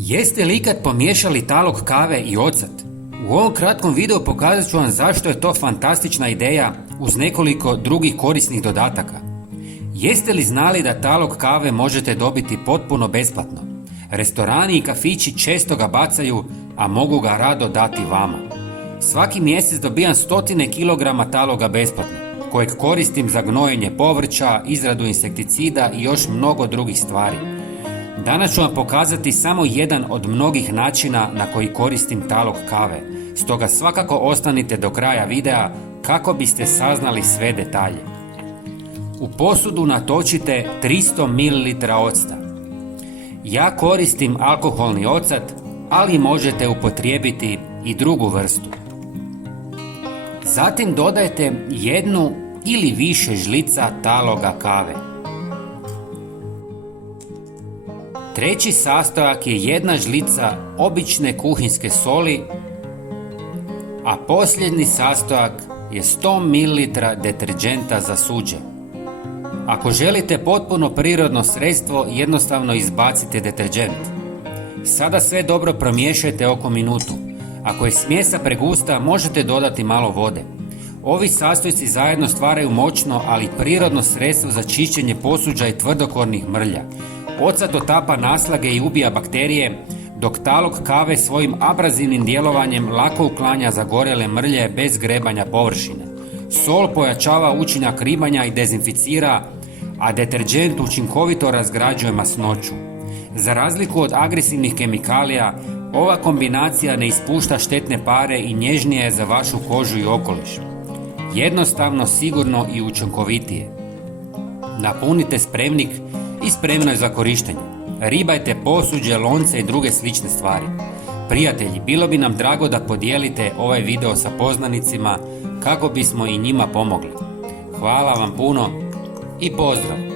Jeste li ikad pomiješali talog kave i ocat? U ovom kratkom videu pokazat ću vam zašto je to fantastična ideja uz nekoliko drugih korisnih dodataka. Jeste li znali da talog kave možete dobiti potpuno besplatno? Restorani i kafići često ga bacaju, a mogu ga rado dati vama. Svaki mjesec dobijam stotine kilograma taloga besplatno, kojeg koristim za gnojenje povrća, izradu insekticida i još mnogo drugih stvari. Danas ću vam pokazati samo jedan od mnogih načina na koji koristim talog kave, stoga svakako ostanite do kraja videa kako biste saznali sve detalje. U posudu natočite 300 ml octa. Ja koristim alkoholni ocat, ali možete upotrijebiti i drugu vrstu. Zatim dodajte jednu ili više žlica taloga kave. Treći sastojak je jedna žlica obične kuhinjske soli, a posljednji sastojak je 100 ml deterdženta za suđe. Ako želite potpuno prirodno sredstvo, jednostavno izbacite deterdžent. Sada sve dobro promiješajte oko minutu. Ako je smjesa pregusta, možete dodati malo vode. Ovi sastojci zajedno stvaraju moćno, ali prirodno sredstvo za čišćenje posuđa i tvrdokornih mrlja. Ocat otapa naslage i ubija bakterije, dok talog kave svojim abrazivnim djelovanjem lako uklanja zagorjele mrlje bez grebanja površine. Sol pojačava učinak ribanja i dezinficira, a deterdžent učinkovito razgrađuje masnoću. Za razliku od agresivnih kemikalija, ova kombinacija ne ispušta štetne pare i nježnija je za vašu kožu i okoliš. Jednostavno, sigurno i učinkovitije. Napunite spremnik i spremno je za korištenje. Ribajte posuđe, lonce i druge slične stvari. Prijatelji, bilo bi nam drago da podijelite ovaj video sa poznanicima kako bismo i njima pomogli. Hvala vam puno i pozdrav!